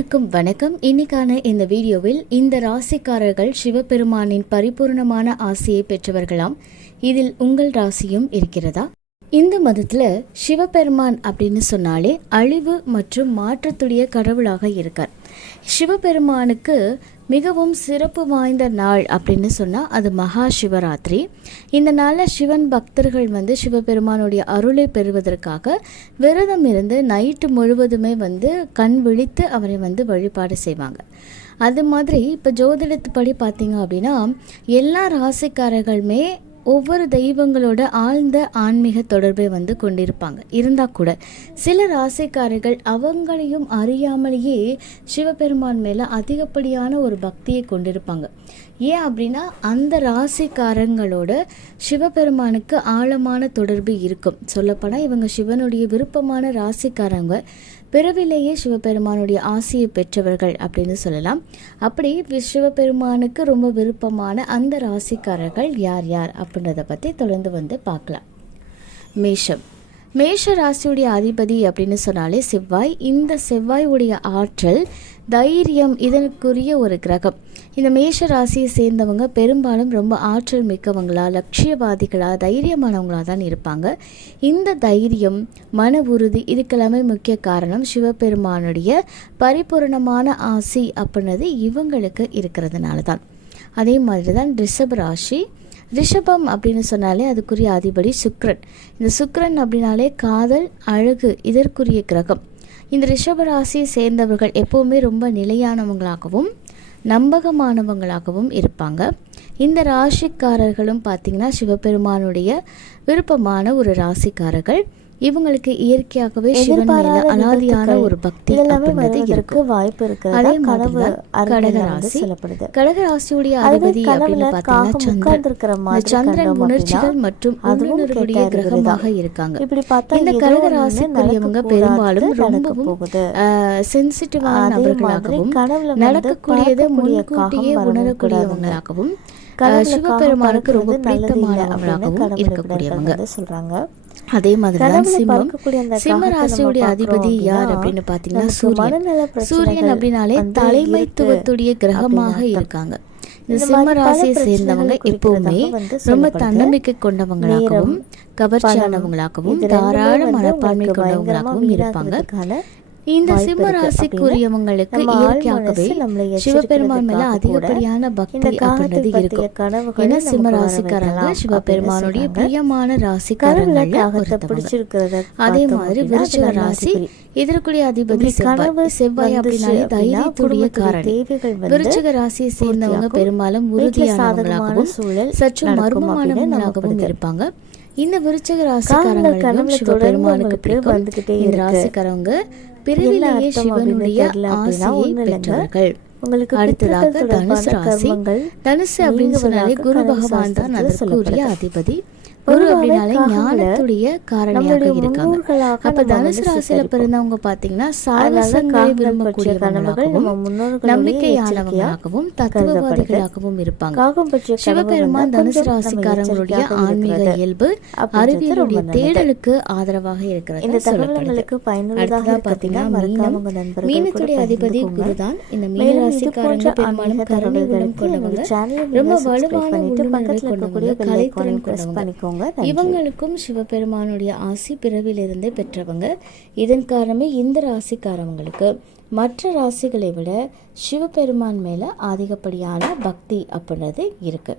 அனைவருக்கும் வணக்கம். இன்னைக்கான இந்த வீடியோவில் இந்த ராசிக்காரர்கள் சிவபெருமானின் பரிபூர்ணமான ஆசையை பெற்றவர்களாம். இதில் உங்கள் ராசியும் இருக்கிறதா? இந்த மதத்துல சிவபெருமான் அப்படின்னு சொன்னாலே அழிவு மற்றும் மாற்றத்துடைய கடவுளாக இருக்கார். சிவபெருமானுக்கு மிகவும் சிறப்பு வாய்ந்த நாள் அப்படின்னு சொன்னால் அது மகா சிவராத்திரி. இந்த நாளில் சிவன் பக்தர்கள் சிவபெருமானுடைய அருளை பெறுவதற்காக விரதம் இருந்து நைட்டு முழுவதுமே கண் விழித்து அவரை வழிபாடு செய்வாங்க. அது மாதிரி இப்போ ஜோதிடத்துப்படி பார்த்தீங்க அப்படின்னா எல்லா ராசிக்காரர்களுமே ஒவ்வொரு தெய்வங்களோட ஆழ்ந்த ஆன்மீக தொடர்பை கொண்டிருப்பாங்க. இருந்தால் கூட சில ராசிக்காரர்கள் அவங்களையும் அறியாமலேயே சிவபெருமான் மேலே அதிகப்படியான ஒரு பக்தியை கொண்டிருப்பாங்க. ஏன் அப்படின்னா அந்த ராசிக்காரங்களோட சிவபெருமானுக்கு ஆழமான தொடர்பு இருக்கும். சொல்லப்போனால் இவங்க சிவனுடைய விருப்பமான ராசிக்காரங்க, பிறவிலேயே சிவபெருமானுடைய ஆசையை பெற்றவர்கள் அப்படின்னு சொல்லலாம். அப்படி சிவபெருமானுக்கு ரொம்ப விருப்பமான அந்த ராசிக்காரர்கள் யார் யார் அப்படின்றத பற்றி தொடர்ந்து பார்க்கலாம். மேஷ ராசியுடைய அதிபதி அப்படின்னு சொன்னாலே செவ்வாய். இந்த செவ்வாயுடைய ஆற்றல், தைரியம் இதற்குரிய ஒரு கிரகம். இந்த மேஷ ராசியை சேர்ந்தவங்க பெரும்பாலும் ரொம்ப ஆற்றல் மிக்கவங்களா, லட்சியவாதிகளா, தைரியமானவங்களா தான் இருப்பாங்க. இந்த தைரியம், மன உறுதி இதுக்கெல்லாமே முக்கிய காரணம் சிவபெருமானுடைய பரிபூர்ணமான ஆசி அப்படின்னது இவங்களுக்கு இருக்கிறதுனால தான். அதே மாதிரி தான் ரிஷப ராசி. ரிஷபம் அப்படின்னு சொன்னாலே அதுக்குரிய அதிபதி சுக்கிரன். இந்த சுக்கிரன் அப்படின்னாலே காதல், அழகு இதற்குரிய கிரகம். இந்த ரிஷப ராசியை சேர்ந்தவர்கள் எப்போவுமே ரொம்ப நிலையானவங்களாகவும் நம்பகமானவங்களாகவும் இருப்பாங்க. இந்த ராசிக்காரர்களும் பார்த்திங்கன்னா சிவபெருமானுடைய விருப்பமான ஒரு ராசிக்காரர்கள். இவங்களுக்கு இயற்கையாகவே சிவன் மேல அனாதியான ஒரு பக்தி இருக்கு, வாய்ப்பு இருக்கு. அதே மாதிரி கடகராசி. கடகராசியுடைய அதிபதி அப்படின்னு பார்த்தீங்கன்னா சந்திரன் உணர்ச்சிகள் மற்றும் உள்ளுணர்வுடைய கிரகமாக இருக்காங்க. இந்த கடகராசிக்குரியவங்க பெரும்பாலும் ரொம்பவும் சென்சிட்டிவான நபர்களாகவும் நடக்கக்கூடியதை முன்கூட்டியே உணரக்கூடியவங்களாகவும் சிவபெருமானுக்கு ரொம்ப பிடித்தமானவங்களாகவும் இருக்கக்கூடியவங்க சொல்றாங்க. அதே மாதிரிதான் சிம்ம ராசியுடைய அதிபதி யார் அப்படின்னு பாத்தீங்கன்னா சூரியன். சூரியன் அப்படின்னாலே தலைமைத்துவத்துடைய கிரகமாக இருக்காங்க. இந்த சிம்ம ராசியை சேர்ந்தவங்க எப்பவுமே ரொம்ப தன்னம்பிக்கை கொண்டவங்களாகவும் கவர்ச்சியானவங்களாகவும் தாராள மனப்பான்மை கொண்டவங்களாகவும் இருப்பாங்க. இந்த சிம்ம ராசிக்குரியவங்களுக்கு இயற்கையாகவே சிவபெருமான் மேல அதிகப்படியான பக்தி அப்படின்றது இருக்கும். ஏன்னா சிம்ம ராசிக்காரங்க சிவபெருமானுடைய பிரியமான ராசிக்காரங்க. அதே மாதிரி விருச்சிக ராசி, இதற்குரிய அதிபதி செவ்வாய் அப்படின்னாலே தைரியத்துடைய காரணி. விருச்சிக ராசியை சேர்ந்தவங்க பெரும்பாலும் உறுதியானவங்களாகவும் சற்று மர்மமானவங்களாகவும் இருப்பாங்க. இந்த விருச்சிக ராசிக்காரங்களும் சிவபெருமானுக்கு பிடிக்கும். இந்த ராசிக்காரங்க பிறவிலேயே சிவனுடைய ஆசையை பெற்றவர்கள். அடுத்ததாக தனுசு ராசி. தனுசு அப்படின்னு சொன்னாலே குரு பகவான் தான் அதற்குரிய அதிபதி. குரு அப்படின்னாலே ஞானத்துடைய காரணியாக இருக்காங்க. அப்ப தனுசு ராசியில பிறந்தவங்க பாத்தீங்கன்னா சாகசங்களை விரும்பக்கூடியவங்களாகவும் நம்பிக்கையானவங்களாகவும் தத்துவவாதிகளாகவும் இருப்பாங்க. சிவபெருமான் தனுசு ராசிக்காரங்களுடைய ஆன்மீக இயல்பு, அறிவியலுடைய தேடலுக்கு ஆதரவாக இருக்கிறது. அடுத்ததா பாத்தீங்கன்னா மீனத்துடைய அதிபதி குருதான். இந்த மீன ராசிக்காரங்க பெரும்பாலும் கருணை குணம் கொண்டவங்க, ரொம்ப வலுவான உள்ளுணர்வை கொண்டவங்க, கலைத்திறன் கொண்டவங்க. இவங்களுக்கும் சிவபெருமானுடைய ஆசி பிறவிலிருந்து பெற்றவங்க. இதன் காரணமே இந்த ராசிக்காரவங்களுக்கு மற்ற ராசிகளை விட சிவபெருமான் மேல அதிகப்படியான பக்தி அப்படின்றது இருக்கு.